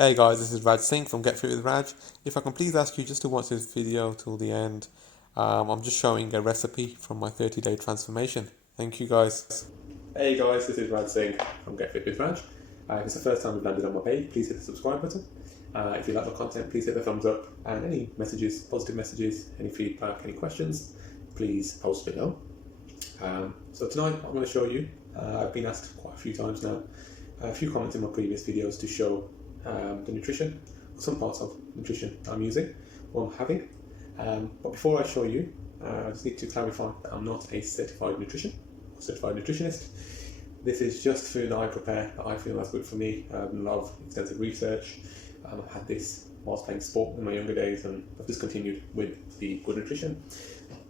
Hey guys, this is Raj Singh from Get Fit with Raj. If I can please ask you just to watch this video till the end. I'm just showing a recipe from my 30-day transformation. Thank you guys. Hey guys, this is Raj Singh from Get Fit with Raj. If it's the first time you've landed on my page, please hit the subscribe button. If you like my content, please hit the thumbs up. And any messages, positive messages, any feedback, any questions, please post below. So tonight I'm going to show you, I've been asked quite a few times now, a few comments in my previous videos to show the nutrition, or some parts of nutrition I'm using or I'm having. But before I show you, I just need to clarify that I'm not a certified nutritionist. This is just food that I prepare that I feel that's good for me. I love extensive research. I've had this whilst playing sport in my younger days, and I've just continued with the good nutrition.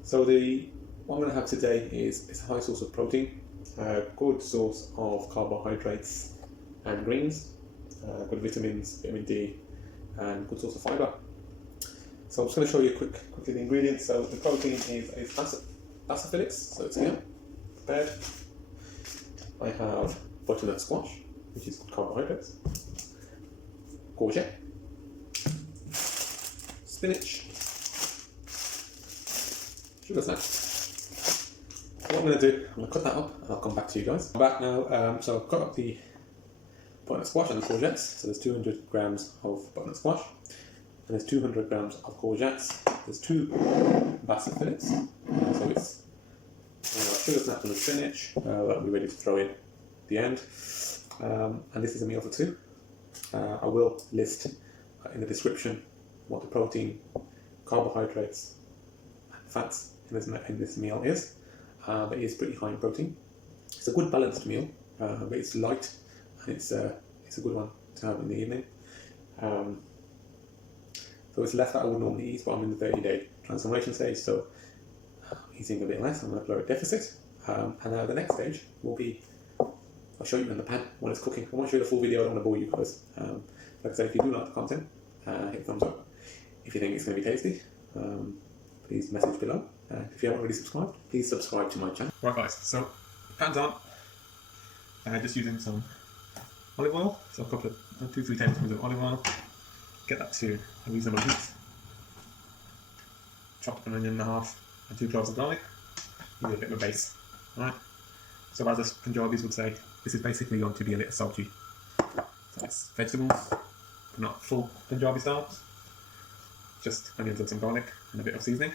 So what I'm going to have today is a high source of protein, a good source of carbohydrates and greens, good vitamins, vitamin D, and good source of fibre. So I'm just going to show you quickly the ingredients. So the protein is Basa Fillet, so it's here, prepared. I have Butternut Squash, which is carbohydrates, Courgette, spinach, sugar snap. So what I'm going to do, I'm going to cut that up and I'll come back to you guys. I'm back now, so I've cut up the butternut squash and the courgettes. So there's 200 grams of butternut squash and there's 200 grams of courgettes. There's 2 Basa fillets, so it's sugar snap and the spinach that'll be ready to throw in at the end. And this is a meal for 2. I will list in the description what the protein, carbohydrates and fats in this meal is. But it is pretty high in protein. It's a good balanced meal, but it's light and it's a good one to have in the evening. So it's less that I would normally eat, but I'm in the 30-day transformation stage, so I'm eating a bit less. I'm on a caloric deficit. And now the next stage will be, I'll show you in the pan when it's cooking. I won't show you the full video, I don't want to bore you guys. Like I said, if you do like the content, hit thumbs up. If you think it's going to be tasty, please message below. If you haven't already subscribed, please subscribe to my channel. Right guys, so pan's on. Just using some olive oil, so a couple of 2-3 tablespoons of olive oil. Get that to a reasonable heat. Chop an onion in half and 2 cloves of garlic. Give it a bit of a base. Alright. So as the Punjabis would say, this is basically going to be a little salty. So it's vegetables, but not full Punjabi style. Just onions and some garlic and a bit of seasoning.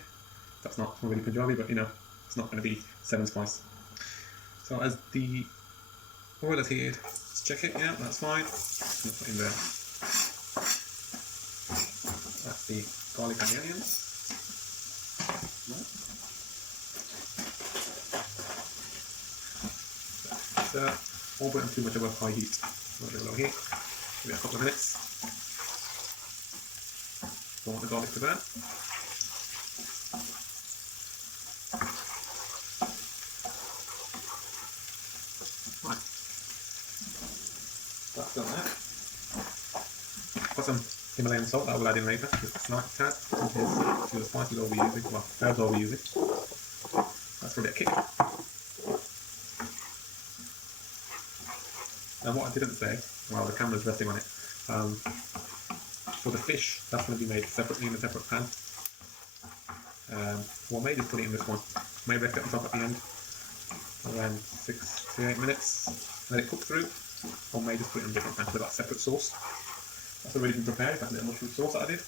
That's not really Punjabi, but you know, it's not going to be 7 spice. So as the oil is heated, let's check it. Yeah, that's fine. Just going to put in there. That's the garlic and the onions. Right. So, won't put it on too much of a high heat. Not a low heat. Give it a couple of minutes. Don't want the garlic to burn. Right. That's done there. Got some Himalayan salt that I will add in later, just a slight tad. Here's the spices I'll be using, well, herbs I'll be using. That's for a bit of kick. And what I didn't say, well, the camera's resting on it, for the fish, that's going to be made separately in a separate pan. Well, I may just put it in this one. Maybe I get on top at the end, around 6 to 8 minutes, let it cook through, or may just put it in a different pan, so that's separate sauce. That's already been prepared, that little mushroom sauce that I did.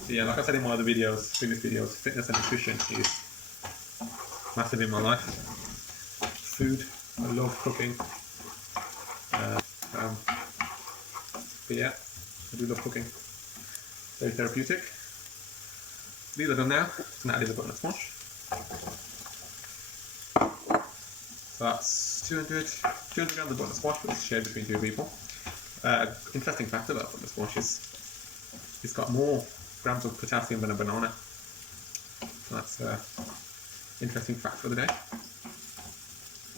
So yeah, like I said in my other videos, previous videos, fitness and nutrition is massive in my life. Food, I love cooking. But yeah, I do love cooking. Very therapeutic. These are done now, so now I did the butternut squash. So that's 200 grams of butternut squash, which is shared between 2 people. Interesting fact about butternut squash is it's got more grams of potassium than a banana. So that's an interesting fact for the day.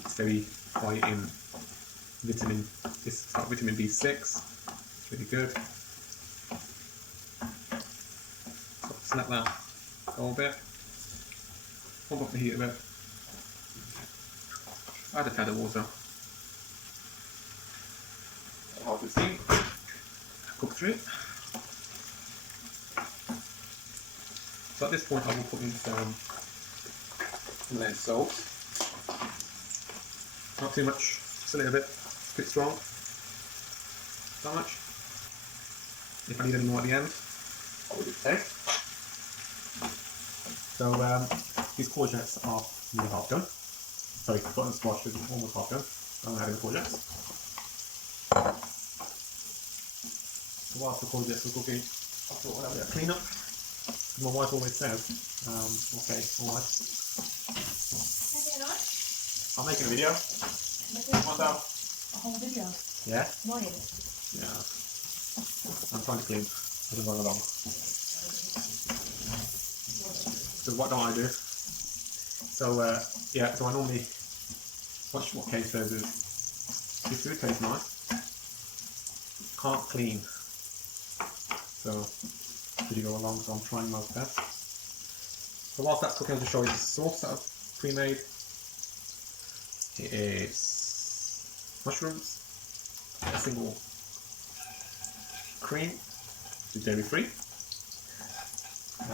It's very high in vitamin. It's got vitamin B6. It's really good. So snap that a little bit. Pump up the heat a bit. Add a tad of water. as you've seen, cook through. So at this point I will put in some lentil salt. Not too much, just a little bit strong. So much. If I need any more at the end, I will do the taste. So these courgettes are nearly half done. Sorry, butternut squash is almost half done. I'm going to add in the courgettes. So whilst the courgettes are cooking, I thought I'd have a bit of clean up. My wife always says, okay, alright. I'm making a video. Want that? A whole video? Yeah? Why? Yeah. I'm trying to clean as I'm going along. So what do I do? So yeah, so I normally, what Kate says is, if food tastes nice, can't clean. So, as you go along, so I'm trying my best. So whilst that's cooking, I'll just show you the sauce that I've pre-made. It is mushrooms, a single cream, which is dairy free,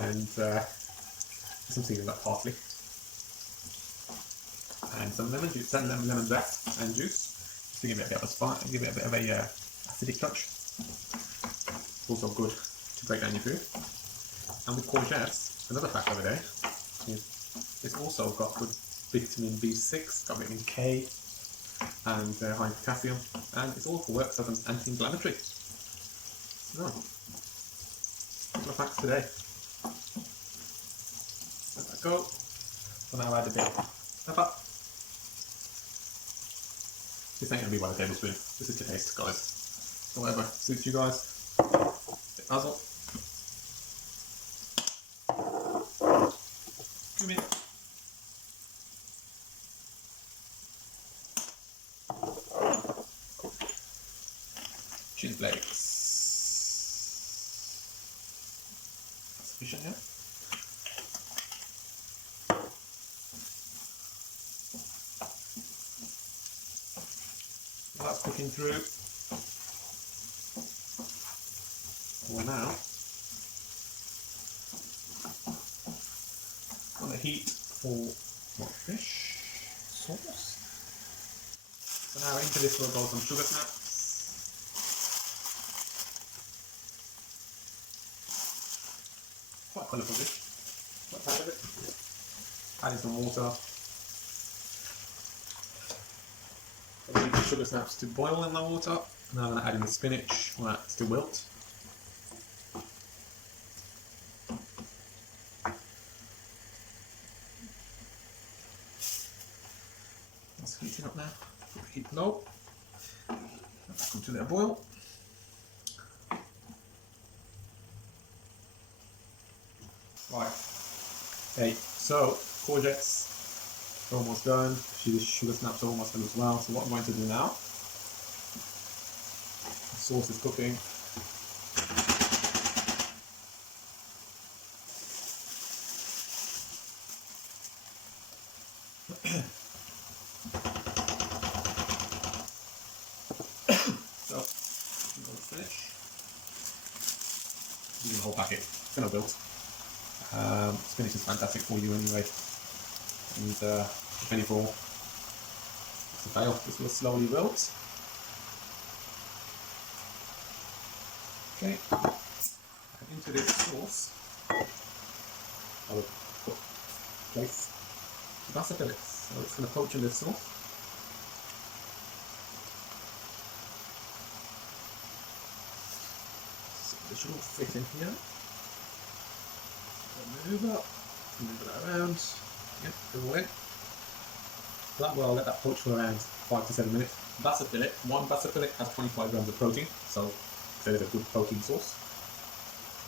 and some seasoning like parsley, and some lemon juice, lemon zest and juice, to give it a bit of a spice, give it a bit of a acidic touch. It's also good to break down your food. And with courgettes, another fact of the day is it's also got good vitamin B6, got vitamin K, and high in potassium, and it also works as an anti-inflammatory. So, couple of facts today. Let that go. So now add a bit of pepper. This ain't gonna be 1 tablespoon. This is to taste, guys. So whatever suits you guys. A bit basil. Cumin. Chili flakes. That's sufficient, yeah? That's cooking through. We're now on the heat for my fish sauce. So now into this will go some sugar snaps. Quite colourful dish. Quite proud of it. Adding some water. I'll leave the sugar snaps to boil in the water. Now I'm going to add in the spinach for that to wilt. It's heating up now. Put the heat low. Let that come to a little boil. Right. Okay, so courgettes are almost done. Sugar snaps are almost done as well. So what I'm going to do now, the sauce is cooking. So, I'm going to finish. Using the whole packet. It's going to wilt. Spinach is fantastic for you anyway. And if any fall, it's a fail. This will slowly wilt. Okay. And into this sauce, I will place the Basa Fillet. So it's going to poach in this sauce. So this should all fit in here. Move up, move it around. Yep, go in. That will let that poach for around 5 to 7 minutes. Basa Fillet, one Basa Fillet has 25 grams of protein, so that is a good protein source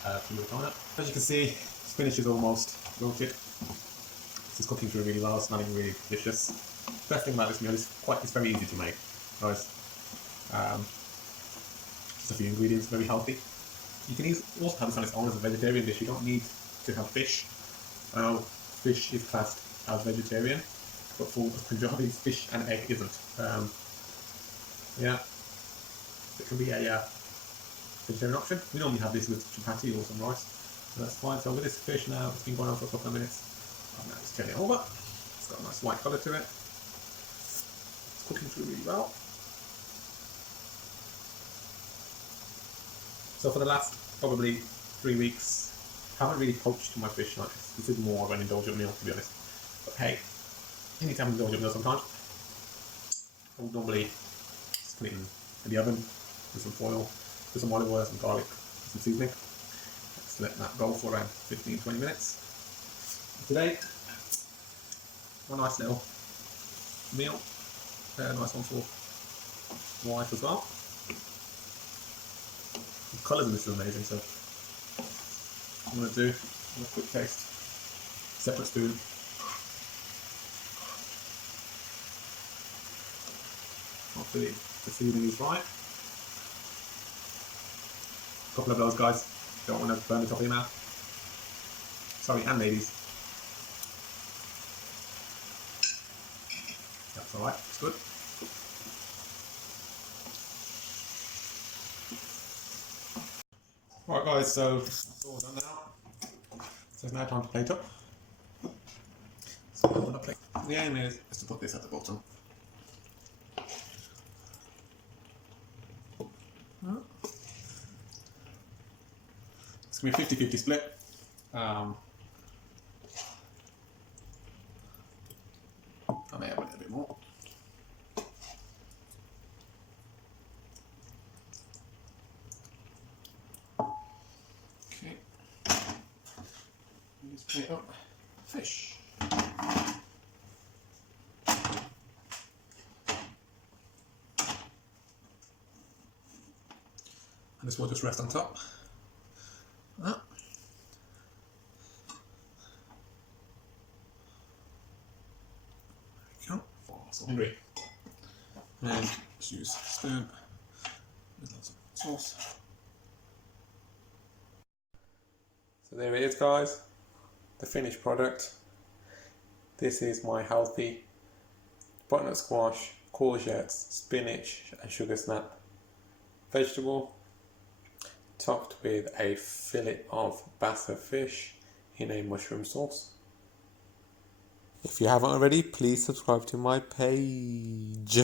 for your requirement. As you can see, spinach is almost wilted. This is cooking through really well, smelling really delicious. The best thing about this meal is it's very easy to make, guys. Just a few ingredients, very healthy. You can also have this on its own as a vegetarian dish. You don't need to have fish. Fish is classed as vegetarian, but for Punjabis, fish and egg isn't. Yeah. it can be a vegetarian option. We normally have this with chapati or some rice, so that's fine. So with this fish now, it's been going on for a couple of minutes. I'm now just turn it over. It's got a nice white colour to it. It's cooking through really well. So for the last probably 3 weeks, I haven't really poached my fish like this. This is more of an indulgent meal, to be honest. But hey, you need to have an indulgent meal sometimes. I would normally just put it in the oven with some foil, with some olive oil, some garlic, some seasoning. Just let that go for around 15-20 minutes. Today, a nice little meal. A nice one for wife as well. The colours of this are amazing, so I'm going to do a quick taste. Separate spoon. Hopefully the seasoning is right. A couple of those guys, don't want to burn the top of your mouth. Sorry, and ladies. That's alright, it's good. Alright guys, so it's all done now. So it's now time to plate up. So I'm gonna plate. The aim is to put this at the bottom. It's going to be a 50-50 split. I may have a little bit more. Okay. Let's plate up fish. And this will just rest on top. That. There we go. Oh, so hungry. And just use a spoon with lots of sauce. So there it is, guys. The finished product. This is my healthy butternut squash, courgettes, spinach and sugar snap vegetable, topped with a fillet of Basa fish in a mushroom sauce. If you haven't already, please subscribe to my page.